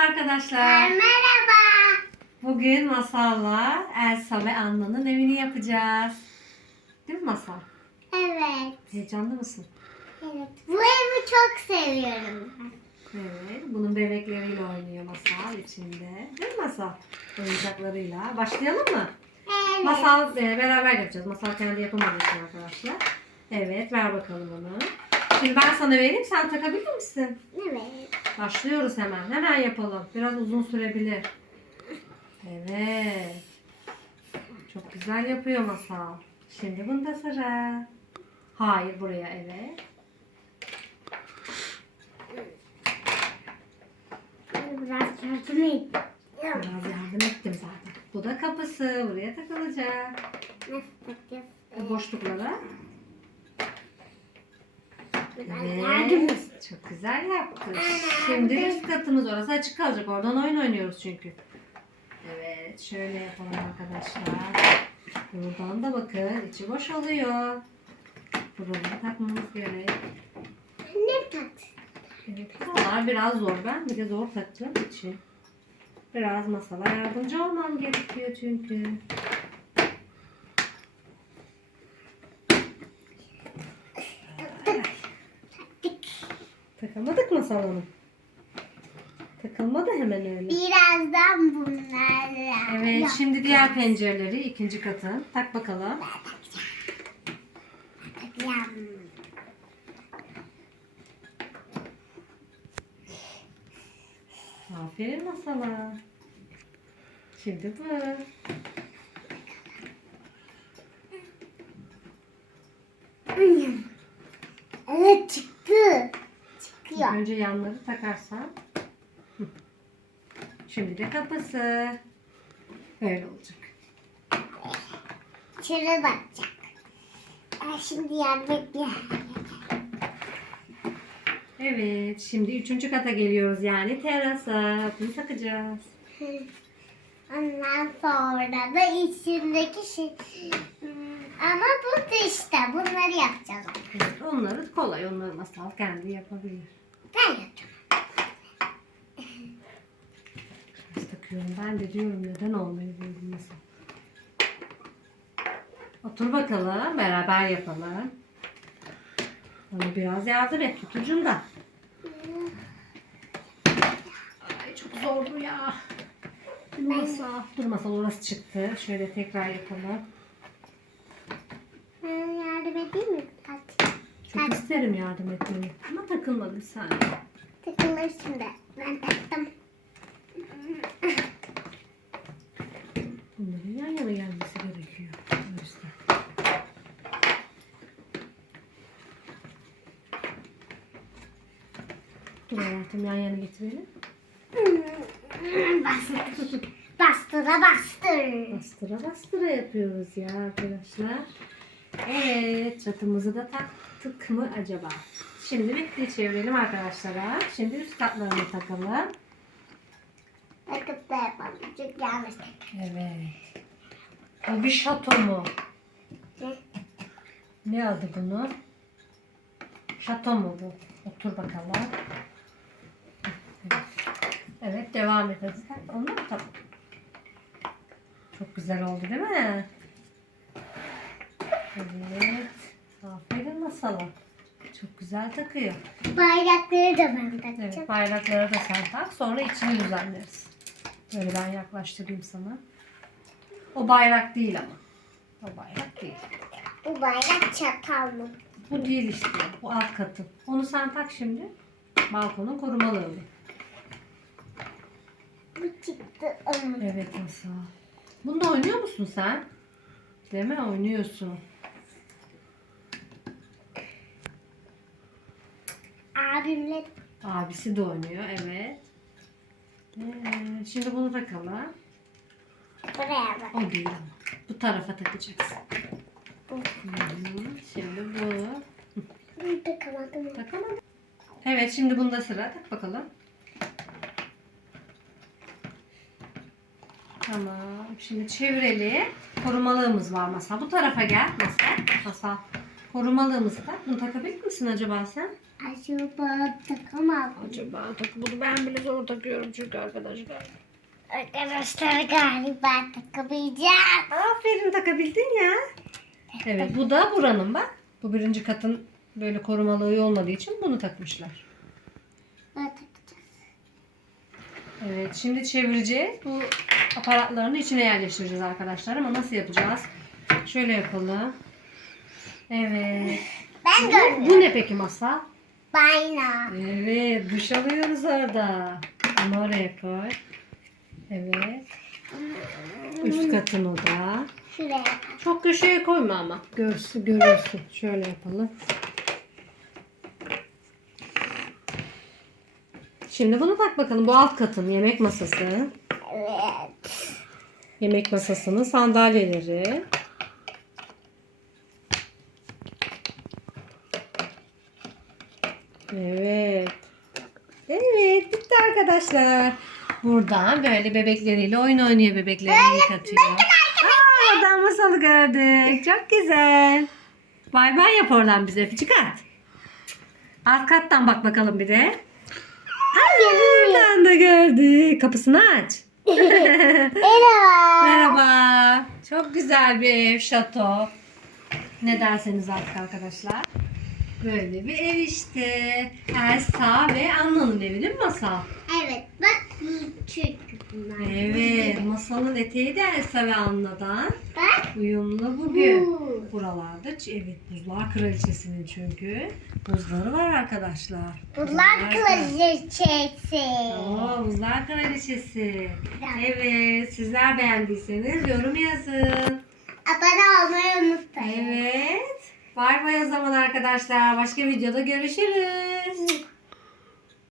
Merhaba arkadaşlar. Merhaba. Bugün Masal'la Elsa ve Anna'nın evini yapacağız. Değil mi Masal? Evet. Heyecanlı mısın? Evet. Bu evi çok seviyorum. Evet. Bunun bebekleriyle oynuyor Masal içinde. Değil mi Masal? Oyuncaklarıyla. Başlayalım mı? Evet. Masal e, beraber yapacağız. Masal kendi yapamadığı için arkadaşlar. Evet ver bakalım onu. Şimdi ben sana vereyim sen takabilir misin? Evet. Başlıyoruz hemen. Hemen yapalım. Biraz uzun sürebilir. Evet. Çok güzel yapıyor masal. Şimdi bunda sıra. Hayır buraya evet. Biraz yardım et. Biraz yardım ettim zaten. Bu da kapısı. Buraya takılacak. Nasıl takacağız? Boşluklara. Evet. Çok güzel yaptı. Şimdi üst katımız orası açık kalacak. Oradan oyun oynuyoruz çünkü. Evet. Şöyle yapalım arkadaşlar. Buradan da bakın. içi boş oluyor. Buraları takmamız gerek. Ne tak? Evet. Bunlar biraz zor. Ben bir de zor taktığım için. Biraz masala yardımcı olmam gerekiyor çünkü. Takamadık mı salonu? Takılmadı hemen öyle. Birazdan bunlarla. Evet Yok. şimdi diğer pencereleri ikinci katın. Tak bakalım. Takacağım. Aferin masala. Şimdi bu. Evet çıktı. Çıkıyor. Önce yanları takarsan. Şimdi de kapısı. Böyle olacak. İçeri bakacak. Ay, Şimdi yardım et. Evet şimdi üçüncü kata geliyoruz yani terasa. Bunu takacağız. Ondan sonra da içindeki şey. Ama bu dışta. Bunları yapacağız. Evet, onları kolay. Onları masal kendi yapabilir. Ben yapacağım. Ters takıyorum. Ben de diyorum neden olmuyor. Otur bakalım. Beraber yapalım. Bana biraz yardım et. Tut ucunda. Ay çok zor bu ya. Dur masal. Dur masal orası çıktı. Şöyle tekrar yapalım. Ben yardım edeyim mi? Hadi. Çok isterim yardım etmeni. Ama takılmadı bir saniye. Takılır şimdi. Ben taktım. Bunların yan yana gelmesi gerekiyor. O yüzden. Dur hayatım yan yana getirelim. Bastır. Bastıra bastır. Bastıra bastıra yapıyoruz ya arkadaşlar. Evet çatımızı da taktık mı acaba? Şimdi bitti çevirelim arkadaşlara. Şimdi üst katlarını takalım. Takıp da yapalım. Çünkü yanlış. Evet. Bu bir şato mu? Ne? Ne adı bunu? Şato mu bu? Otur bakalım. Evet. Evet devam et Onu mu tak? Çok güzel oldu değil mi? Evet. Masala. Çok güzel takıyor. Bayrakları da ben takacağım. Evet bayrakları da sen tak. Sonra içini düzenleriz. Böyle ben yaklaştırayım sana. O bayrak değil ama. O bayrak değil. Bu bayrak çatal mı? Bu değil işte. Bu alt katı. Onu sen tak şimdi. Balkonun korumalı öyle. Bu çıktı. Onun. Evet Masa. Bunda oynuyor musun sen? Değil mi? Oynuyorsun. Abimle Abisi de oynuyor. Evet. Ee, şimdi bunu takalım. buraya bak. O değil ama. Bu tarafa takacaksın. Bu. Hı hı. Şimdi bu. Bunu takamadım. Takalım. Evet şimdi bunda sıra. Tak bakalım. Tamam. Şimdi çevirelim. Korumalığımız var masa. Bu tarafa gel. Masa. Masa. Korumalığımızı tak. Bunu takabilir misin acaba sen? Acaba takamam. Acaba tak bunu ben bile zor takıyorum çünkü arkadaşlar. Arkadaşlar galiba takamayacağım. Aferin takabildin ya. Evet bu da buranın bak. Bu birinci katın böyle korumalığı olmadığı için bunu takmışlar. Ben takacağım. Evet şimdi çevireceğiz. Bu aparatlarını içine yerleştireceğiz arkadaşlar ama nasıl yapacağız? Şöyle yapalım. Evet. Ben görmüyorum. bu ne peki masa? Bayna. Evet duş alıyoruz orada. Onu oraya koy. Evet. Üst katın o da. Şuraya. Çok köşeye koyma ama. Görsün, görürsün. Şöyle yapalım. Şimdi bunu tak bakalım. Bu alt katın yemek masası. Evet. Yemek masasının sandalyeleri. Evet. Evet bitti arkadaşlar. Buradan böyle bebekleriyle oyun oynuyor bebeklerini yıkatıyor. Aa, oradan masalı gördük. Çok güzel. Bay bay yap oradan bize. Öpücük at. Alt kattan bak bakalım bir de. Ay, oradan da gördük. Kapısını aç. Merhaba. Merhaba. Çok güzel bir ev, şato. Ne derseniz artık arkadaşlar. Böyle bir ev işte. Elsa ve Anna'nın evi değil mi Masal? Evet bak çünkü bunlar. Evet. Masalın eteği de Elsa ve Anna'dan. Bak Uyumlu bugün. bu. Buralarda evet buzlar kraliçesinin çünkü buzları var arkadaşlar. Bunlar kraliçesi. Oo, buzlar kraliçesi. Evet sizler beğendiyseniz yorum yazın. Abone olmayı unutmayın. Evet. Bay bay o zaman arkadaşlar. Başka videoda görüşürüz.